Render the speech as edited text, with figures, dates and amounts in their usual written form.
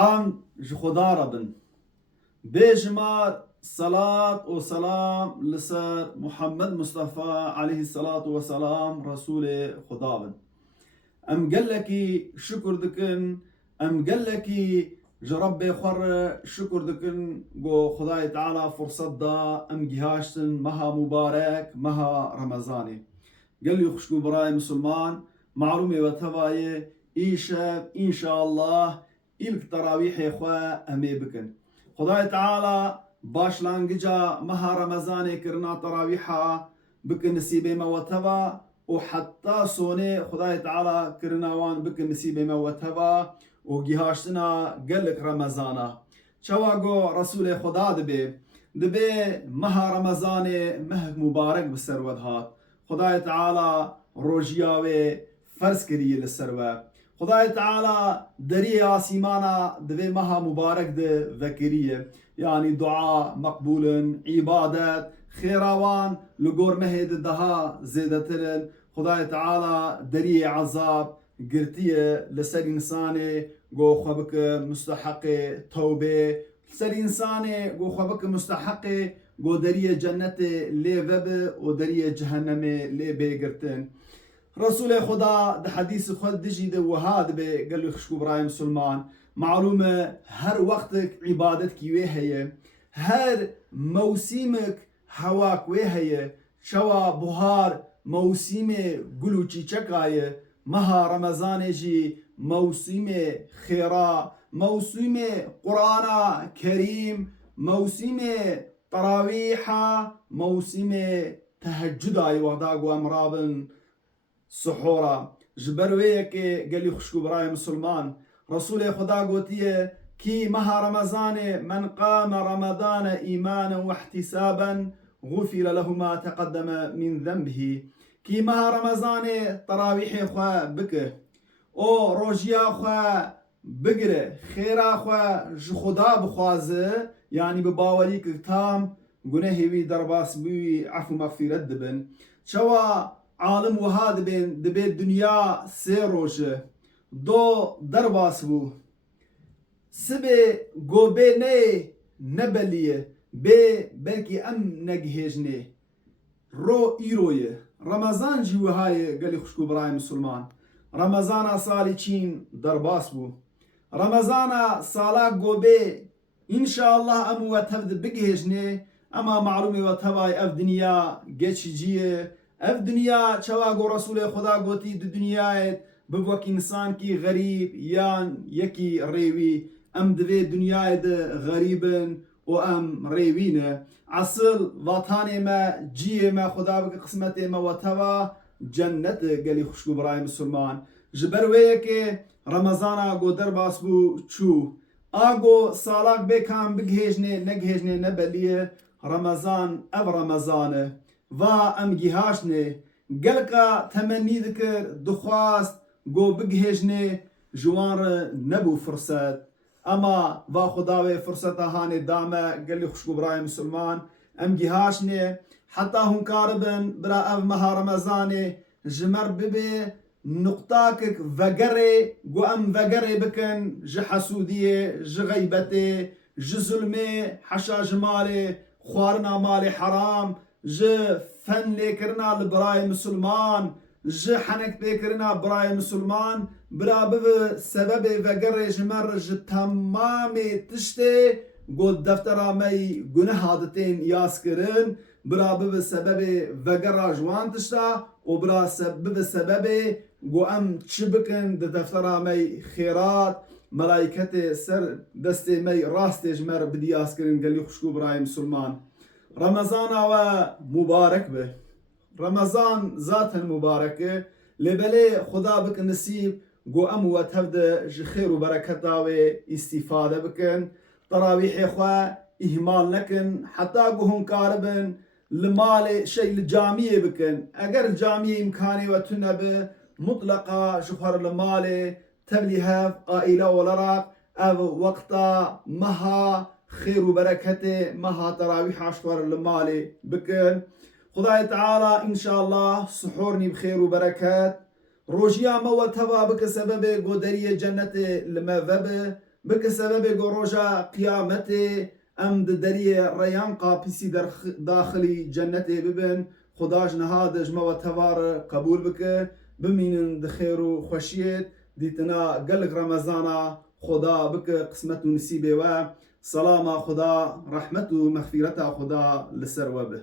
حمد خدا ربن بيجمار صلاة وسلام لسر محمد مصطفى عليه الصلاة والسلام رسول خدا بن ام قلكي شكر دكن ام قلكي جرب خور شكر دكن جو خداي تعالى فرصة دا ام جهاشتن مها مبارك مها رمضاني قال لي خشكو براي مسلمان معلومة وتباية إيشاب إن شاء الله إلك تراويح إخوة أمي بكن خداي تعالى باش لانجا مها رمضان كرنا تراويحها بكن نسيبي موتبا وحتى صوني خداي تعالى كرنا وان بكن نسيبي موتبا وجهاشتنا قلك رمضانا شواقو رسول خدا دبي مها رمضان مهك مبارك بالسرود هات خدای تعالی روژیاوی فرض کریه لسروه خدای تعالی دری آسیمانا دوی مها مبارک ده وکریه یعنی دعا مقبول عبادت خیراوان لگور مهد دها زیده ترن خدای تعالی دری عذاب گرتیه لسر انسانی گو خوابک مستحق توبه لسر انسانی گو خوابک مستحق گو دری جنت لی وب و دری جهنم لی بگرتن رسول خدا ده حدیث خود دجید و هاد به قال خشکو برای مسلمان معلومه هر وقتك عبادت کی وی هیه هر موسیمک هواک وی هیه شوا بهار موسیم گلو چیچکایه مها رمضان جی موسیم خیرا موسیم قرآن کریم موسیم تراويحة موسم تهجد اي وغدا امرابن سحورا جبرويك قال لي خشكو براي مسلمان رسول خدا قوتيه كي مها رمضان من قام رمضان ايمانا واحتسابا غفر له ما تقدم من ذنبه كي مها رمضان تراويح خوا بك او روجيا خوا بگره خیرا خوا جخدا بخوازه يعني بباوري كتام گناهي وي درباس بي عفو مغفرت دبن شوا عالم وهاد بين دبي الدنيا سيروجه دو درباس بو سبي قوبي ني نبليه بي بلكي ام نجهجني رو ايرويه رمضان جي وهاي قال لي خشكو براي مسلمان رمضان صالي چين درباس بو رمضان صالا قوبي إن شاء الله أمو وتفد بجهجني أما معلومة وتباي أف دنيا جيتشجية أف دنيا شواقو رسول خدا قوتي دو دنيا ببوك إنسان كي غريب يان يكي ريوي أم دوي دنيا غريبن وأم ريوين عصل وطاني ما جيه ما خدا بك قسمتي ما وتبا جنة قالي خشكو براي مسلمان جبرويك رمضان قو درباس بو چو آگو سالاک بکن بگهجنه نگهجنه نبلیه رمضان او رمضانه و ام گیهاشنه گلکا تمنی دکر دخواست گو بگهجنه جوان نبو فرصت اما و خداوی فرصت هانه دامه گلی خوشگو برای مسلمان ام گیهاشنه حتی هون کاربن برا او مها رمضانه جمر ببه نقطاك وقري قو ام وقري بكن ج حسودية ج غيبتي ج ظلمي حشا جمالي خوارنا مالي حرام ج فن ليكرنا لبراي مسلمان ج حنك ليكرنا براي مسلمان برا بب سبب وقري جمر ج تمامي تشتي قو دفترا مي گناه عادتين ياسكرن برا بب سبب وقرا جوان تشتا وبرا بب سبب گو ام چی بکن ده دفترا می خیرات ملائکت سر دست می راستش مر بدیاس کرن گلی خوشگو برای مسلمان رمضان و مبارک به رمضان ذات مبارکه لبله خدا بک نصیب گو ام و تفد خیر و برکت و استفاده بکن تراویح خوا اهمال نکن حتی گو هون کاربن لمال شيء الجامعة بكن اگر الجامعة امكاني وتنبه مطلقة شفر المالي تبليها قائلة ولراق او وقتا مها خير وبركته مها تراويح اشفر المالي بكن خداي تعالى ان شاء الله سحورني بخير وبركات روجيا موتها بك سبب قدرية جنة المذب بك سبب روجا قيامتي ام دري ريان قابسي داخلي جنتي ببن خداش نهاد جما وتوار قبول بك بمين دخيرو خوشيت ديتنا قلق رمضان خدا بك قسمته نسيبه و سلام خدا رحمته مغفرته خدا لسر وبه